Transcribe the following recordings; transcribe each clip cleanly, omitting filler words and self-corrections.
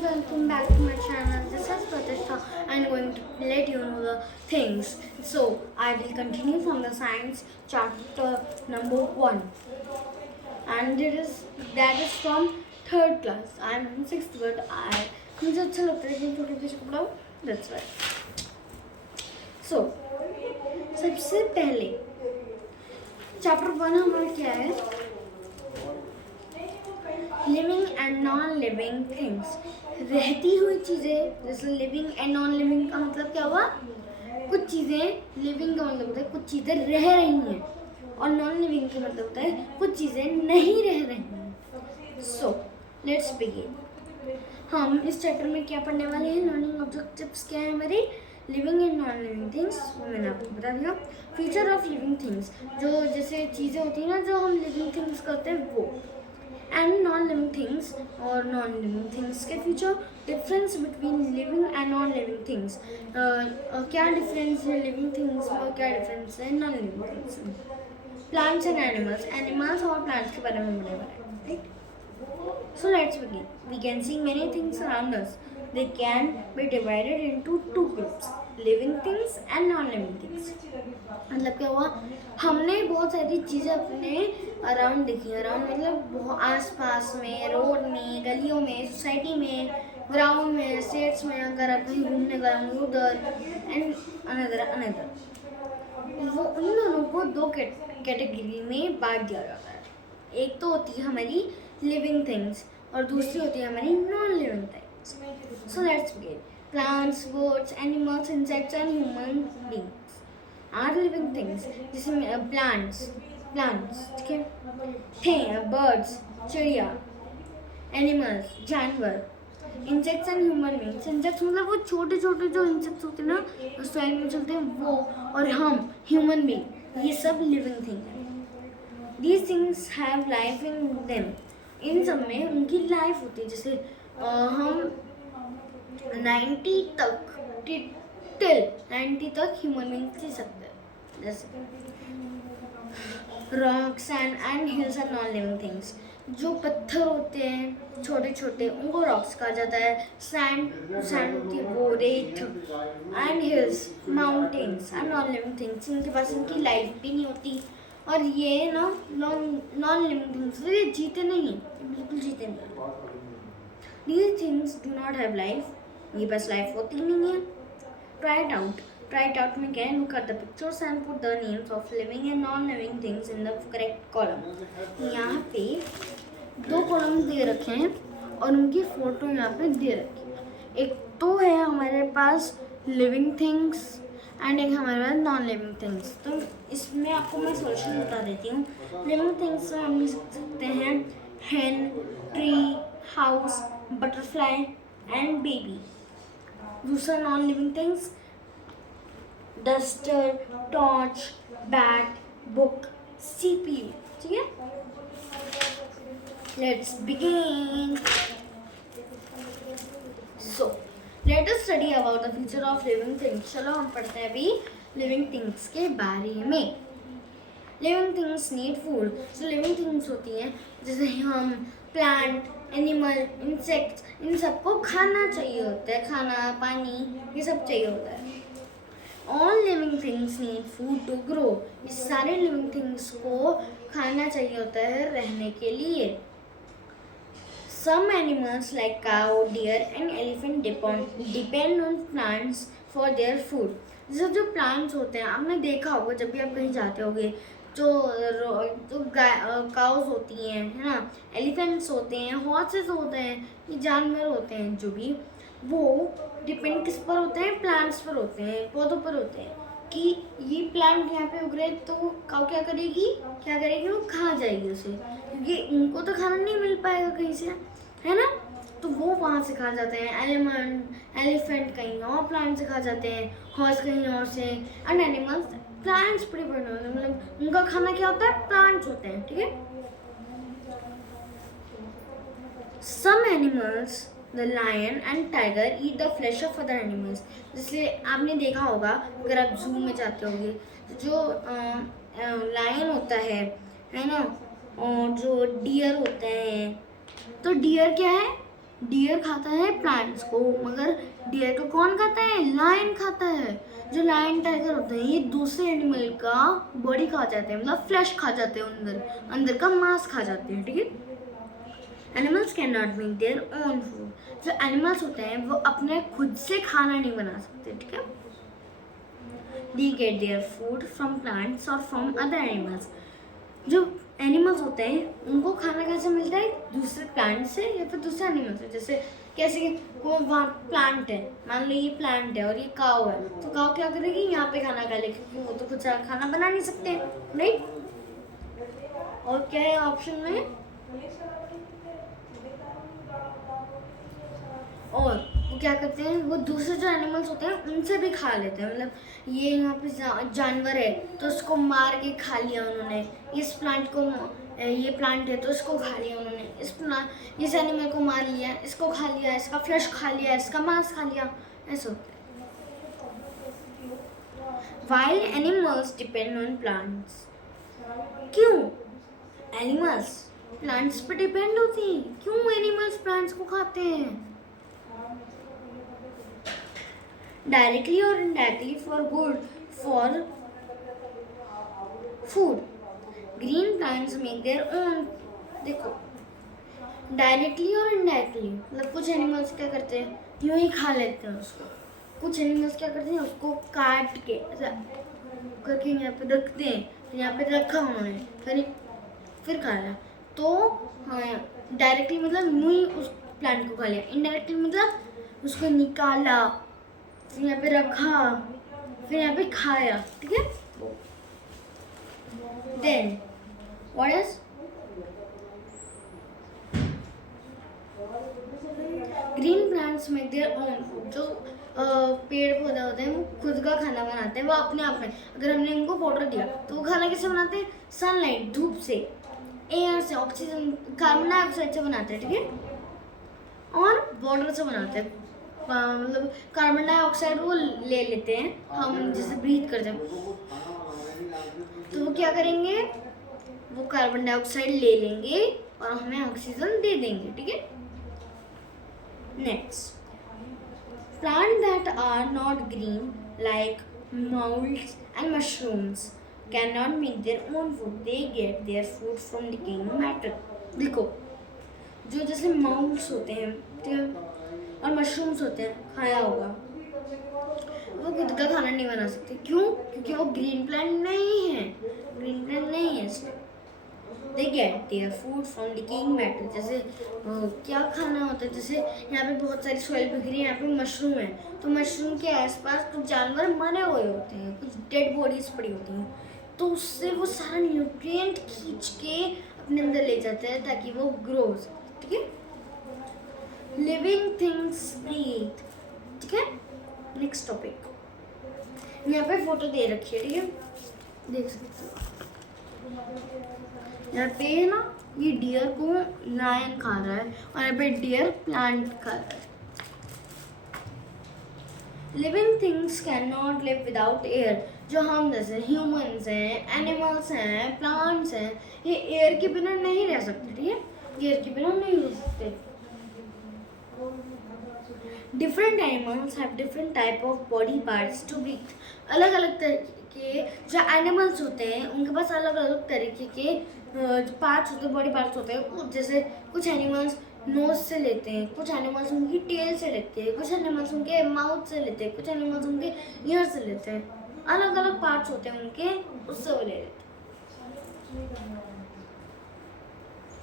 welcome back to my channel. This is Pratishtha. I'm going to let you know the things. So I will continue from the science chapter number 1, and that is from third class. I'm in sixth, but मुझे अच्छा लगता है कि छोटे बच्चे को पढ़ाओ. That's right. So सबसे पहले चैप्टर 1 हमारा क्या है? Living and non living things. रहती हुई चीज़ें, जैसे लिविंग एंड नॉन लिविंग का मतलब क्या हुआ? कुछ चीज़ें लिविंग का मतलब होता है कुछ चीज़ें रह रही हैं, और नॉन लिविंग का मतलब होता है कुछ चीज़ें नहीं रह रही हैं. सो लेट्स बिगिन. हम इस चैप्टर में क्या पढ़ने वाले हैं? लर्निंग ऑब्जेक्टिव्स क्या है हमारे? Living and non living things. मैंने आपको बता दिया. फ्यूचर ऑफ लिविंग थिंग्स, जो जैसे चीज़ें होती हैं ना जो हम लिविंग थिंग्स करते हैं वो. एंड नॉन लिविंग थिंग्स और नॉन लिविंग थिंग्स के future. Difference between living and non living things. क्या डिफरेंस है लिविंग थिंग्स में और क्या डिफरेंस है नॉन लिविंग थिंग्स में? Plants and animals. एनिमल्स और प्लांट्स के बारे में बोलने वाले हैं, right? So let's begin. We can see many things around us. They can be divided into two groups: living things and non-living things. मतलब क्या हुआ? हमने बहुत सारी चीज़ें अपने अराउंड देखी. अराउंड मतलब आस-पास में, रोड में, गलियों में, सोसाइटी में, ग्राउंड में, स्टेट्स में. अगर आप कहीं घूमने गए होंगे उधर, एंड अनदर. वो उन दोनों को दो कैटेगरी में बांट दिया जाता है. एक तो होती है हमारी लिविंग थिंग्स और दूसरी होती है हमारी non living things. So let's begin. Plants, birds, animals, insects and human beings are living things. जैसे प्लांट्स, ठीक है, बर्ड्स, चिड़िया, एनिमल्स, जानवर, insects and human beings. Insects मतलब वो छोटे छोटे जो इंसेक्ट्स होते हैं ना सॉइल में चलते हैं वो, और हम ह्यूमन बीइंग, ये सब लिविंग थिंग है. These things have life in them. इन सब में उनकी लाइफ होती है. जैसे हम 90 तक टिल 90 तक ह्यूमन बीइंग जी सकते हैं. जैसे rocks and hills are non living things. जो पत्थर होते हैं छोटे छोटे उनको रॉक्स कहा जाता है. सैंड होती है वो, रेत. And hills, mountains are non living things. इनके पास इनकी लाइफ भी नहीं होती, और ये ना नॉन लिविंग थिंग्स. ये जीते नहीं हैं, बिल्कुल जीते नहीं. These things do not have life. ये बस लाइफ होती नहीं है. Try it out. Try it out में क्या है? Look at the pictures and put the names of living and non-living things in the correct column. यहाँ पे 2 कॉलम दे रखे हैं और उनकी फोटो यहाँ पे दे रखी है. एक तो है हमारे पास लिविंग थिंग्स एंड एक हमारे पास नॉन लिविंग थिंग्स. तो इसमें आपको मैं सोल्यूशन बता देती हूँ. लिविंग थिंग्स में हम लिख सकते हैं hen, tree, house, butterfly and baby. दूसरा non living things duster, torch, bat, book, CPU. ठीक है, let's begin. So let us study about the future of living things. चलो हम पढ़ते हैं अभी लिविंग थिंग्स के बारे में. Living things need food. जो लिविंग थिंग्स होती हैं जैसे हम, प्लांट, एनिमल, इंसेक्ट्स, इन सबको खाना चाहिए होता है. खाना, पानी, ये सब चाहिए होता है. All living things need food to grow. ये सारे लिविंग थिंग्स को खाना चाहिए होता है रहने के लिए. Some animals like cow, deer and elephant depend on plants for their food. जैसे जो प्लांट्स होते हैं आपने देखा होगा जब भी आप कहीं जाते होगे, जो काउस होती हैं, है ना, एलिफेंट्स होते हैं, हॉर्सेस होते हैं, ये जानवर होते हैं जो भी, वो डिपेंड किस पर होते हैं? प्लांट्स पर होते हैं, पौधों पर होते हैं. कि ये प्लांट यहाँ पे उग रहे तो काऊ क्या करेगी? वो खा जाएगी उसे, क्योंकि उनको तो खाना नहीं मिल पाएगा कहीं से, है ना. तो वो वहाँ से खा जाते हैं. एलिफेंट कहीं और प्लांट से खा जाते हैं, हॉर्स कहीं और से. एंड एनिमल्स, प्लांट्स बड़े बड़े होते हैं, मतलब उनका खाना क्या होता है? प्लांट्स होते हैं. ठीक है. Some animals, the lion and tiger, eat the flesh of other animals. जैसे आपने देखा होगा अगर आप जू में जाते होंगे, जो लायन होता है ना, और जो डियर होते हैं. तो डियर क्या है? डियर खाता है प्लांट्स को, मगर डियर को कौन खाता है? लायन खाता है। जो लायन टाइगर होते हैं ये दूसरे एनिमल का बॉडी खा जाते हैं, मतलब फ्लैश खा जाते हैं, अंदर का मांस खा जाते हैं, ठीक है। Animals can not make their own food. जो एनिमल्स होते हैं वो अपने खुद से खाना नहीं बना सकते, ठीक है। They get their food from plants और फ्रॉम अदर एनिमल्स। जो एनिमल्स होते हैं उनको खाना कैसे मिलता है? दूसरे प्लांट से या फिर दूसरे एनिमल से। जैसे कैसे कि कोई वहाँ प्लांट है, मान लो ये प्लांट है और ये काव है, तो काव क्या करेगी? यहाँ पे खाना खा लेगी, क्योंकि वो तो खुद से खाना बना नहीं सकते, राइट। और क्या है ऑप्शन में? और वो क्या करते हैं? वो दूसरे जो एनिमल्स होते हैं उनसे भी खा लेते हैं। मतलब ये यहाँ पे जानवर है तो उसको मार के खा लिया उन्होंने, इस प्लांट को, ये प्लांट है तो इसको खा लिया उन्होंने, इस एनिमल को मार लिया, इसको खा लिया, इसका फ्लैश खा लिया, इसका मांस खा लिया, ऐसा होता है। While animals depend on plants, क्यों एनिमल्स प्लांट्स पे डिपेंड होती हैं? क्यों एनिमल्स प्लांट्स को खाते हैं? डायरेक्टली और indirectly for good for food. Green plants make their own. देखो, डायरेक्टली और इनडायरेक्टली, मतलब कुछ एनिमल्स क्या करते हैं? यूं ही खा लेते हैं उसको। कुछ एनिमल्स क्या करते हैं? उसको काट के ऐसा करके यहाँ पे रखते हैं, यहाँ पे रखा उन्होंने, फिर खाया। तो हाँ, डायरेक्टली मतलब यूं ही उस प्लांट को खा लिया। इनडायरेक्टली मतलब उसको निकाला, फिर यहाँ पे रखा, फिर यहाँ पे खाया, ठीक है। Then what is green plants make their own food. जो पेड़ पौधे होते हैं वो खुद का खाना बनाते हैं, वो अपने आप में। अगर हमने इनको वाटर दिया तो वो खाना कैसे बनाते हैं? सनलाइट, धूप से, एयर से, ऑक्सीजन, कार्बन डाइऑक्साइड से बनाते हैं, ठीक है। और वाटर से बनाते हैं, मतलब कार्बन डाइऑक्साइड वो ले लेते हैं, हम जैसे ब्रीथ करते हैं, तो वो क्या करेंगे? वो कार्बन डाइऑक्साइड ले लेंगे और हमें ऑक्सीजन दे देंगे, ठीक है। Next, plant that are not green like moulds and mushrooms cannot make their own food. They get their food from decaying matter. देखो, जो जैसे माउल्ड्स होते हैं, ठीक है, और मशरूम्स होते हैं, खाया होगा, वो खुद का खाना नहीं बना सकते। क्यों? क्योंकि वो ग्रीन प्लांट नहीं है, ग्रीन प्लांट नहीं है इसलिए। They get their food from decaying matter. जैसे क्या खाना होता है? जैसे यहाँ पे बहुत सारी सॉइल बिखरी है, यहाँ पे मशरूम है, तो मशरूम के आसपास कुछ जानवर मरे हुए होते हैं, कुछ डेड बॉडीज पड़ी होती हैं, तो उससे वो सारा न्यूट्रिएंट खींच के अपने अंदर ले जाते हैं ताकि वो ग्रो हो सके, ठीक है। लिविंग थिंग्स ब्रीथ, ठीक है। नेक्स्ट टॉपिक, यहाँ पे फोटो दे रखी है, ठीक है, देख सकते हो। यहाँ पे ना ये डियर को लायन खा रहा है और यहाँ पे डियर प्लांट खा रहा है। Living things can not live without air. जो हम जैसे ह्यूमंस हैं, एनिमल्स हैं, प्लांट्स हैं, ये एयर के बिना नहीं रह सकते, ठीक है, एयर के बिना नहीं रह सकते। Different animals have different type of body parts to breathe. अलग अलग तरीके जो एनिमल्स होते हैं उनके पास अलग अलग तरीके के पार्ट्स होते हैं, बॉडी पार्ट्स होते हैं। जैसे कुछ एनिमल्स नोज से लेते हैं, कुछ एनिमल्स उनकी टेल से लेते हैं, कुछ एनिमल्स उनके माउथ से लेते हैं, कुछ एनिमल्स उनके ईयर से लेते हैं। अलग अलग पार्ट्स होते हैं उनके, उससे वो ले लेते हैं।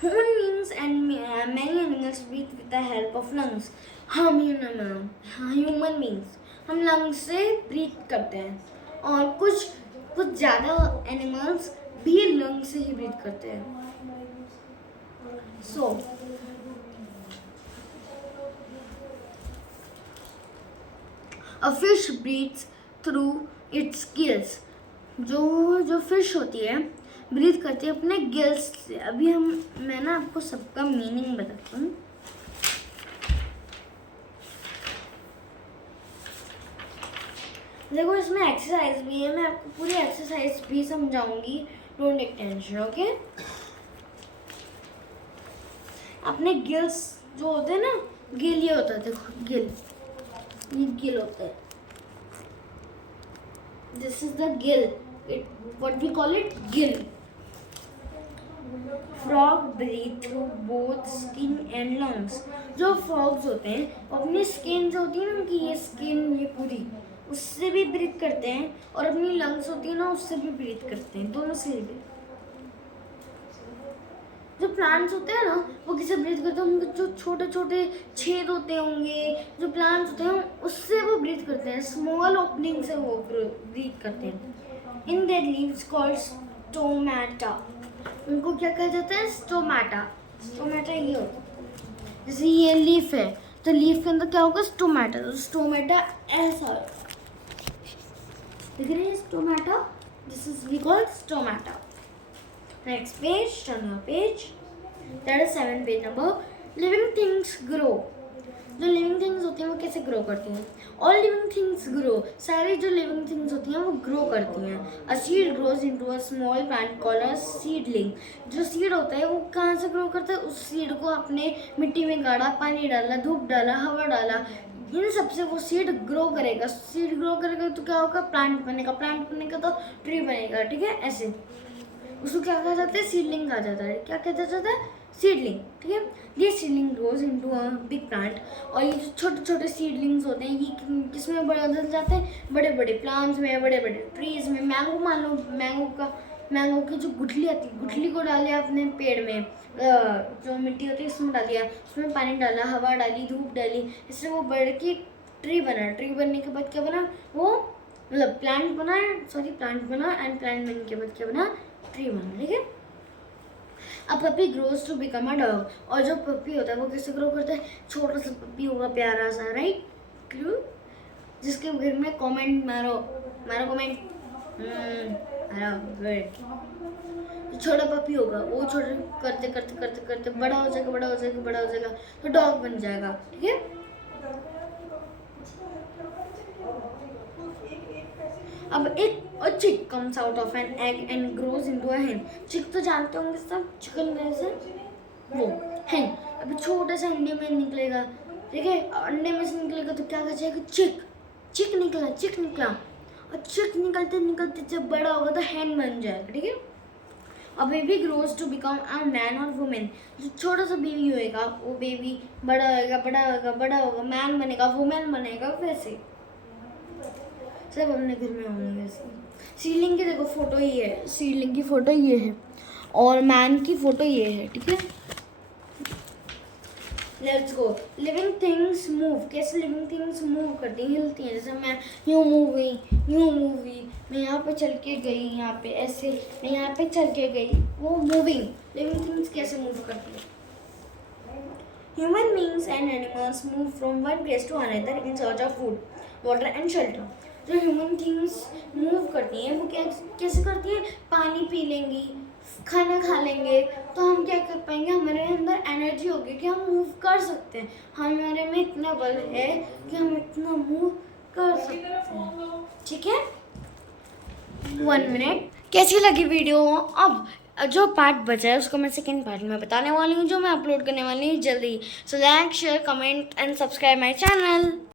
Human beings and many animals breathe with the help of lungs. हम ह्यूमन बींग्स हम लंग्स से ब्रीथ करते हैं, और कुछ ज़्यादा एनिमल्स भी लंग्स से ही ब्रीथ करते हैं। So a fish breathes through its gills. जो फिश होती है ब्रीथ करती है अपने गिल्स से। अभी मैं ना आपको सबका मीनिंग बताता हूँ। देखो, इसमें एक्सरसाइज भी है, मैं आपको पूरी एक्सरसाइज भी समझाऊंगी, डोंट टेक टेंशन, ओके। अपने गिल्स जो होते हैं ना, गिल ये होता है, देखो गिल, ये गिल होता है, this is the gill, what we call it gill. Frog breathe through both skin and lungs. जो फ्रॉग्स होते हैं वो अपनी स्किन जो होती है ना, उनकी ये स्किन ये पूरी, उससे भी ब्रीथ करते हैं, और अपनी लंग्स होती है ना, उससे भी ब्रीथ करते हैं, दोनों से भी। जो प्लांट्स होते हैं ना, वो किसे ब्रीथ करते हैं, उनके जो छोटे छोटे छेद होते होंगे, जो प्लांट्स होते हैं उससे वो ब्रीथ करते हैं, स्मॉल ओपनिंग से वो ब्रीथ करते हैं। In their leaves called stomata. उनको क्या कहा जाता है? स्टोमेटा। स्टोमेटा ये होता है, जैसे ये लीफ है तो लीफ के अंदर क्या होगा? स्टोमेटा। तो स्टोमेटा ऐसा दिख रही है, stomata, this is we call stomata. Next page, turn your page. That is 7 page number. Living things grow. जो लिविंग थिंग्स होती हैं वो कैसे ग्रो करती हैं? All living things grow. सारी जो लिविंग थिंग्स होती हैं वो ग्रो करती हैं। A seed grows into a small plant called a seedling. जो सीड होता है वो कहाँ से ग्रो करता है? उस सीड को आपने मिट्टी में गाड़ा, पानी डाला, धूप डाला, हवा डाला, इन सबसे वो सीड ग्रो करेगा। सीड ग्रो करेगा तो क्या होगा? प्लांट बनेगा। प्लांट बनेगा तो ट्री बनेगा। ठीक है, ऐसे उसको क्या कहा जाता है? सीडलिंग कहा जाता है। क्या कहता जाता है? सीडलिंग। ठीक है, ये seedling grows into a big plant. और ये जो छोटे छोटे सीडलिंग्स होते हैं ये किसमें बदल जाते हैं? बड़े बड़े प्लांट्स में, बड़े बड़े ट्रीज में। मैंगो मान लो, मैंगो की जो गुठली आती है, गुठली को डाल दिया अपने पेड़ में, जो मिट्टी होती है उसमें डाल दिया, उसमें पानी डाला, हवा डाली, धूप डाली, इससे वो बढ़ के ट्री बना। ट्री बनने के बाद क्या बना? वो मतलब प्लांट बना, प्लांट बना, एंड प्लांट बनने के बाद क्या बना? ट्री बना। ठीक है, अब puppy grows to become a dog. और जो पपी होता है वो कैसे ग्रो करता है? छोटा सा पपी होगा, प्यारा सा, राइट? क्यों? जिसके घर में कमेंट मारो कमेंट, गुड। छोटा पपी होगा वो छोटे करते करते करते करते बड़ा हो जाएगा, बड़ा हो जाएगा, बड़ा हो जाएगा तो डॉग बन जाएगा। ठीक है, अब एक चिक comes out of an egg and grows into a हेन। चिक तो जानते होंगे सब, चिकन जैसे, वो हेन। अभी छोटे से अंडे में निकलेगा। ठीक है, अंडे में से निकलेगा तो क्या कहा जाएगा? चिक। चिक निकला, चिक निकला, और चिक निकलते निकलते जब बड़ा होगा तो हेन बन जाएगा। ठीक है, a baby grows to become a man और वुमेन। जो छोटा सा बेबी होएगा वो बेबी बड़ा होएगा, बड़ा होगा, बड़ा होगा, मैन बनेगा, वुमेन बनेगा, वैसे सब अपने घर में होंगे वैसे। सीडलिंग की देखो फोटो ये है, सीडलिंग की फोटो ये है, और मैन की फोटो ये है। ठीक है, let's go. Living things move. कैसे लिविंग थिंग्स मूव करती हैं? हिलती हैं। जैसे मैं यूँ मूव हुई, मैं यहाँ पे चल के गई, यहाँ पे ऐसे, मैं यहाँ पे चल के गई, वो मूविंग। लिविंग थिंग्स कैसे मूव करती हैं? Human beings and animals move from one place to another in search of food, water and shelter. जो ह्यूमन थिंग्स मूव करती हैं वो कैसे करती हैं? पानी पी लेंगी, खाना खा लेंगे, तो हम क्या कर पाएंगे? हमारे अंदर एनर्जी होगी कि हम मूव कर सकते हैं। हमारे में इतना बल है कि हम इतना मूव कर सकते हैं। ठीक है, 1 मिनट। कैसी लगी वीडियो? अब जो पार्ट बचा है उसको मैं सेकेंड पार्ट में बताने वाली हूँ, जो मैं अपलोड करने वाली हूँ जल्दी। So like, share, comment and subscribe my channel.